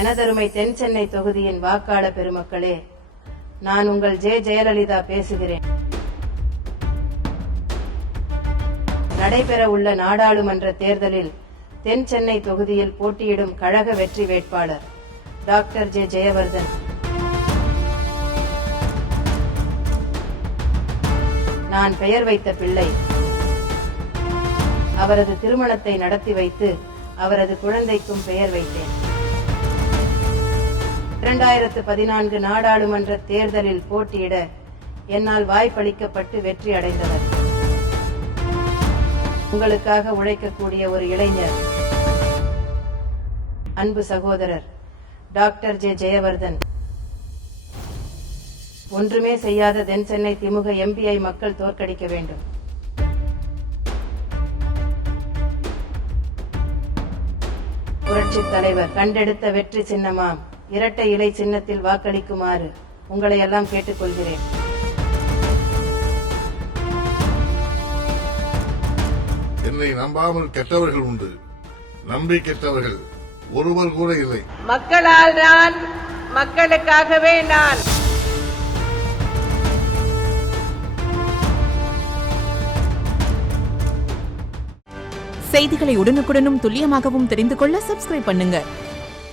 எனதருமை தென் சென்னை தொகுதியின் வாக்காளர் பெருமக்களே, நான் உங்கள் ஜெயலலிதா பேசுகிறேன். நடைபெற உள்ள நாடாளுமன்ற தேர்தலில் தென் சென்னை தொகுதியில் போட்டியிடும் கழக வெற்றி வேட்பாளர் டாக்டர் ஜெயவர்தன். நான் பெயர் வைத்த பிள்ளை. அவரது திருமணத்தை நடத்தி வைத்து அவரது குழந்தைக்கும் பெயர் வைத்தேன். 2014 நாடாளுமன்ற தேர்தலில் போட்டியிட என்னால் வாய்ப்பளிக்கப்பட்டு வெற்றி அடைந்தவர். உங்களுக்காக உழைக்கக்கூடிய ஒரு இளைஞர், அன்பு சகோதரர் டாக்டர் ஜெயவர்தன். ஒன்றுமே செய்யாத தென் சென்னை திமுக எம்பியை மக்கள் தோற்கடிக்க வேண்டும். புரட்சி தலைவர் கண்டெடுத்த வெற்றி சின்னமாம் இரட்டை இலை சின்னத்தில் வாக்களிக்குமாறு உங்களை எல்லாம் கேட்டுக்கொள்கிறேன். என்னை நம்பாமல் கெட்டவர்கள் உண்டு, நம்பி கெட்டவர்கள் ஒருவர் கூட இல்லை. மக்களால் நான், மக்களுக்காகவே நான். செய்திகளை உடனுக்குடனும் துல்லியமாகவும் தெரிந்து கொள்ள சப்ஸ்கிரைப் பண்ணுங்க.